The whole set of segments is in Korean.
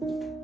이렇게 해서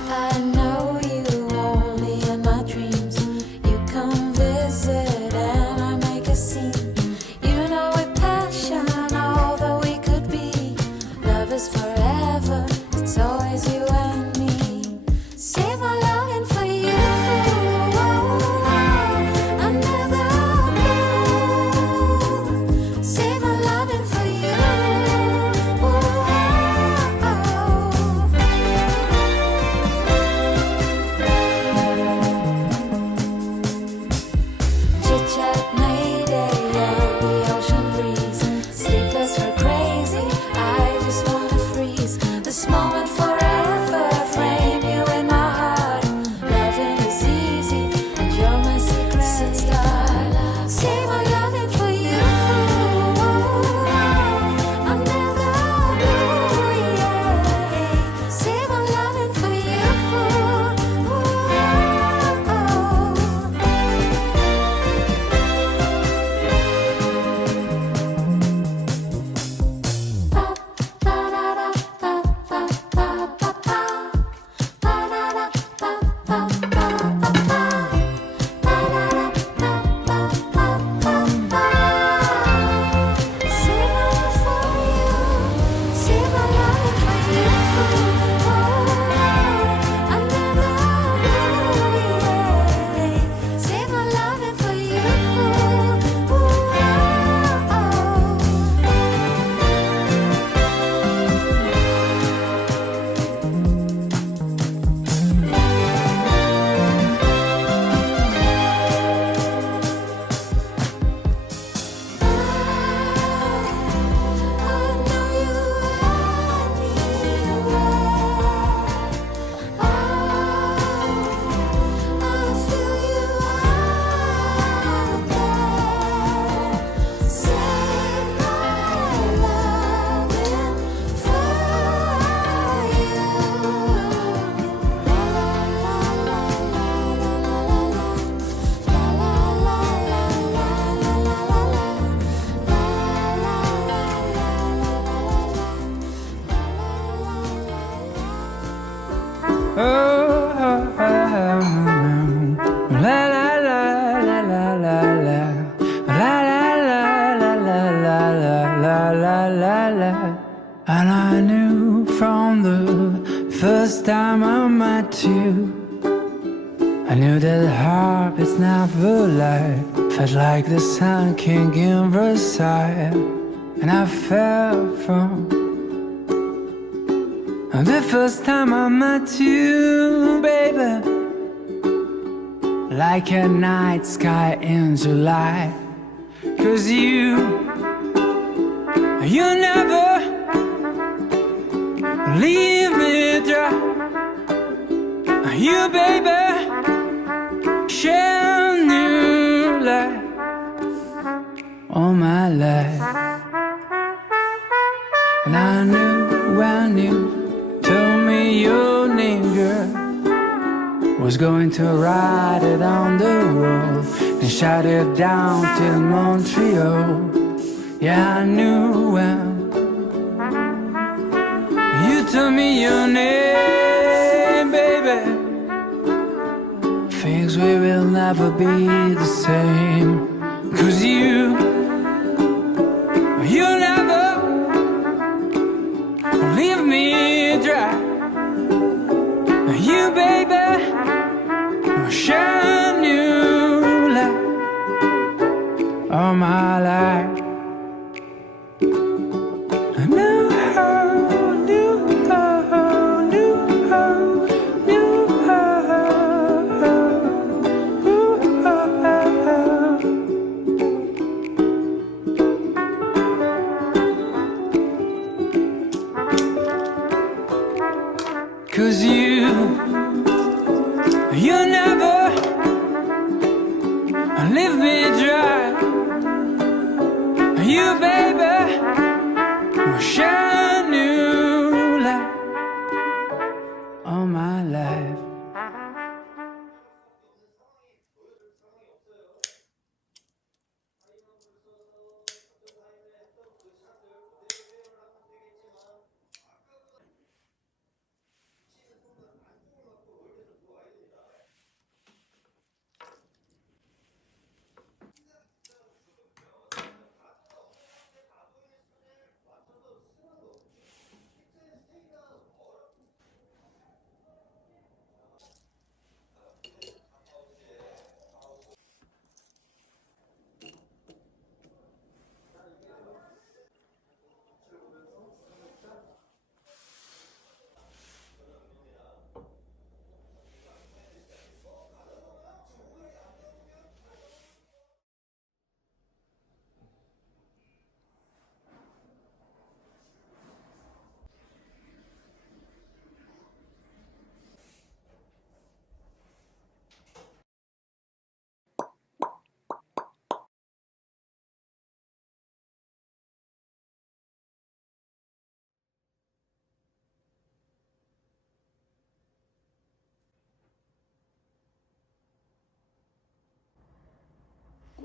I know you only in my dreams. You come visit and I make a scene. You know with passion all that we could be. Love is forever, it's always you and me. Save my loving for you. Under the blue. Save my loving for you. Chit-chat, Mayday, and the ocean breeze. Sleepless, we're crazy, I just wanna freeze. This moment forever, frame you in my heart. Loving is easy, and you're my secret star. Save my loving for you. Under the blue, yeah. Save my loving for you. And I knew from the first time I met you, I knew that heart is never light. Felt like the sun king in Versailles. And I fell from the first time I met you, baby, like a night sky in July. 'Cause you never leave me dry. You, baby, share new light all my life. And I knew when you told me your name, girl, was going to write it on the road and shout it down till Montreal. Yeah, I knew when you told me your name, baby, things we will never be the same. 'Cause you never leave me dry. You, baby, shine new light all my life. Cause you never leave me dry. You, baby, shine new light all my life.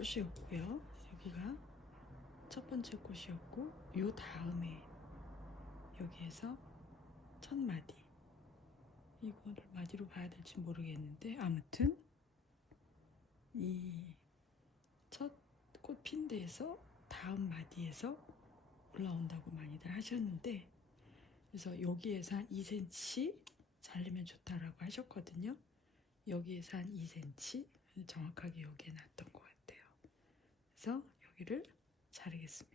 꽃이었고요. 여기가 첫 번째 꽃이었고, 요 다음에 여기에서 첫 마디, 이거를 마디로 봐야 될지 모르겠는데, 아무튼 이 첫 꽃 핀 데에서 다음 마디에서 올라온다고 많이들 하셨는데, 그래서 여기에서 한 2cm 자르면 좋다라고 하셨거든요. 여기에서 한 2cm, 정확하게 여기에 놨던 것 같아요. 그래서 여기를 자르겠습니다.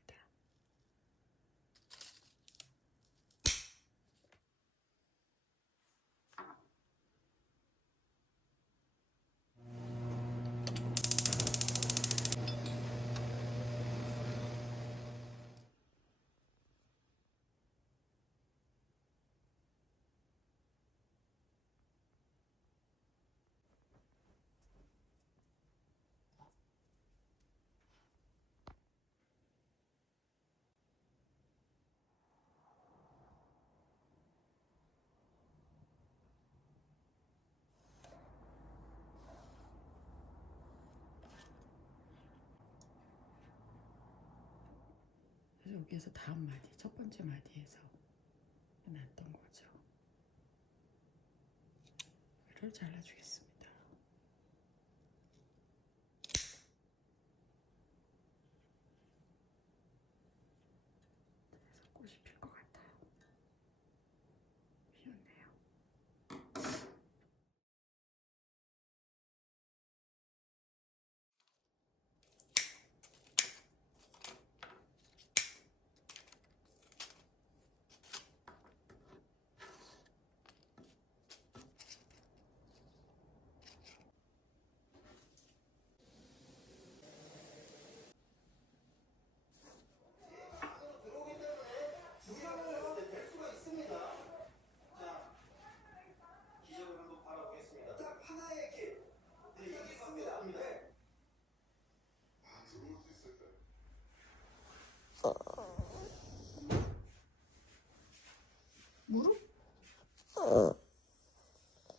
그래서 여기에서 다음 마디, 첫 번째 마디에서 놨던 거죠. 이를 잘라주겠습니다. 그래서 꽃이 필 것 같아요. 피었네요. 무릎?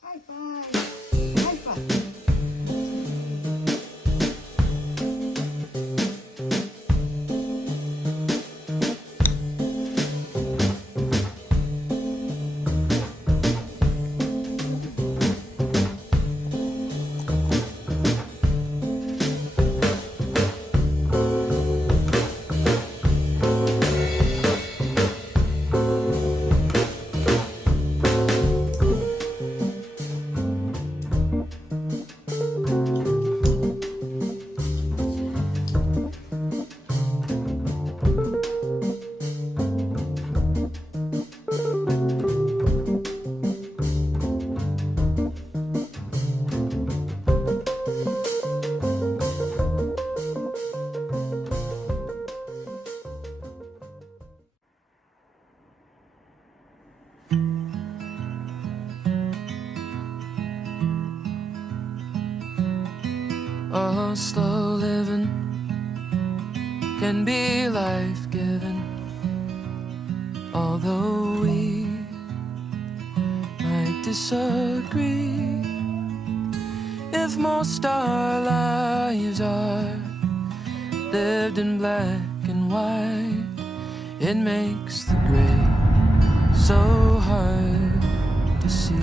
하이파이. 하이파이. Oh, slow living can be life-giving, although we might disagree. If most our lives are lived in black and white, it makes the gray so hard to see.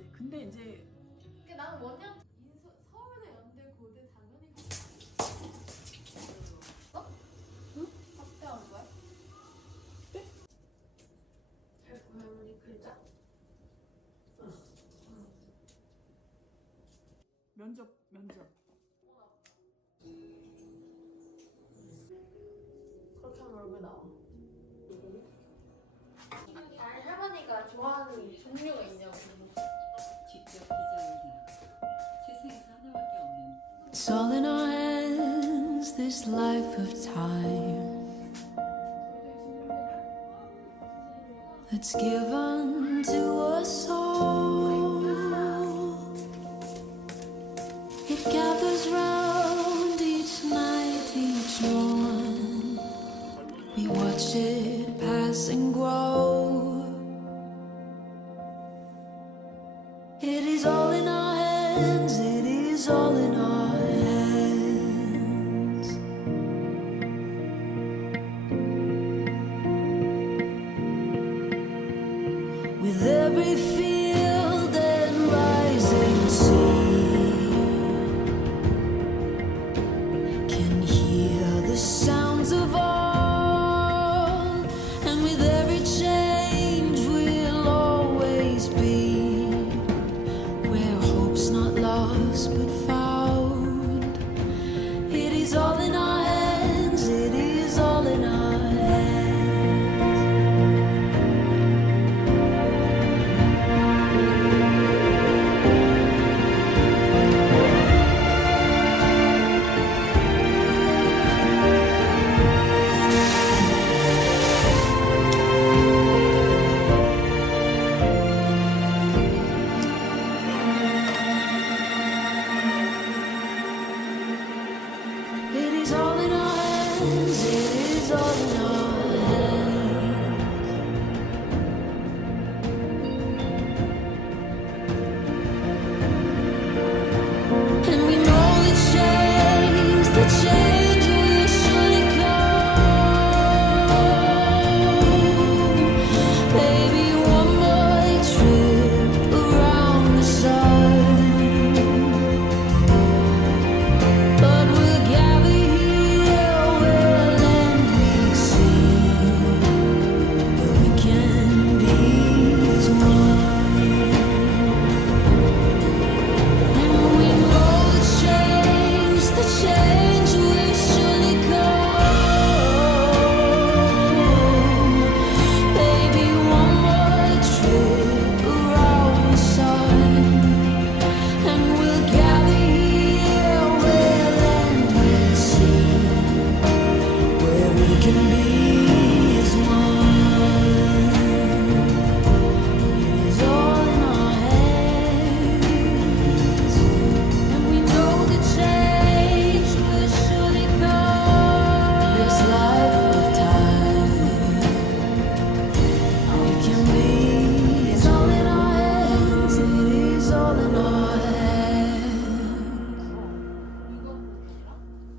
그치. 근데 이제 나는 원양 서울대, 연대, 고대 당연히 어? 응? 확대하는 거야? 네? 잘 보면 우리 글자? 면접. 그렇게 하면 얼굴 나와. 할머니가 좋아하는 종류가 있냐고. 직접 기자입니다. 세상에서 하나밖에 없는 It's all in our hands, this life of time that's given to us all. It gathers round each night, each morn. We watch it pass and grow. It is all in our hands, it is all in our hands. With every field and rising sea, can hear the sounds of all, and with every change we'll always be where hope's not lost but found. It is all in our hands, it is all in our hands. It is all in our hands, it is all in our hands. And we know the change will surely come. Baby, one more trip around the sun. But we'll gather here where land meets sea, where we can be as one. And we know the change will surely come. Baby, one more trip around the sun. And we'll gather here where land meets sea, where we can be as one. It is all in our hands, and we know the change will surely come. This life of time, we can be. It's all in our hands. It is all in our hands.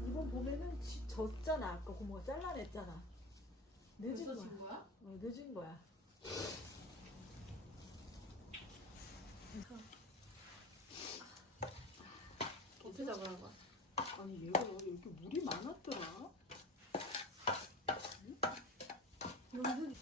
이번 봄에는 졌잖아. 아까 고모가 잘라냈잖아. 늦은 거야. 거야? 늦은 거야. 어떻게 잡으라고? 아니 얘가 왜 이렇게 물이 많았더라? 여기는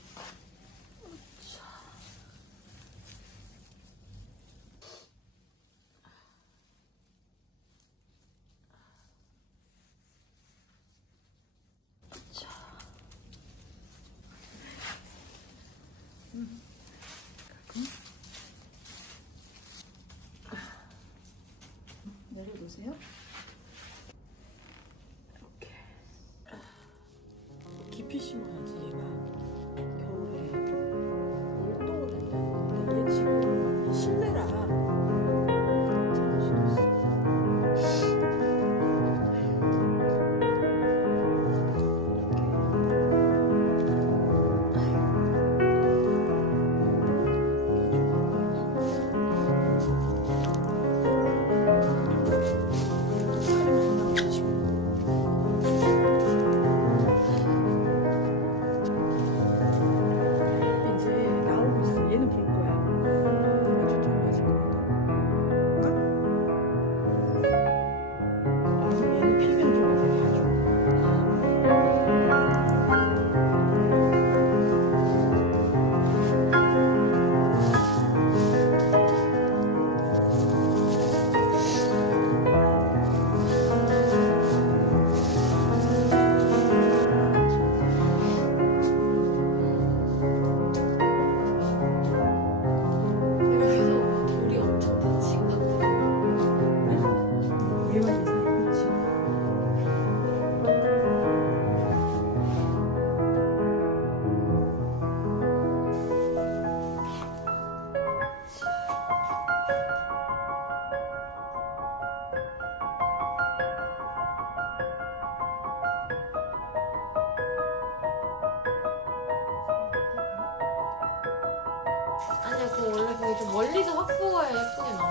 내려놓으세요. 이렇게 깊이 심어야지 얘가 겨울에 월동을 한다. 근데 얘 지금 실내라 잘할 수도 있어. 좀 멀리서 확 보아야 예쁘게 나와.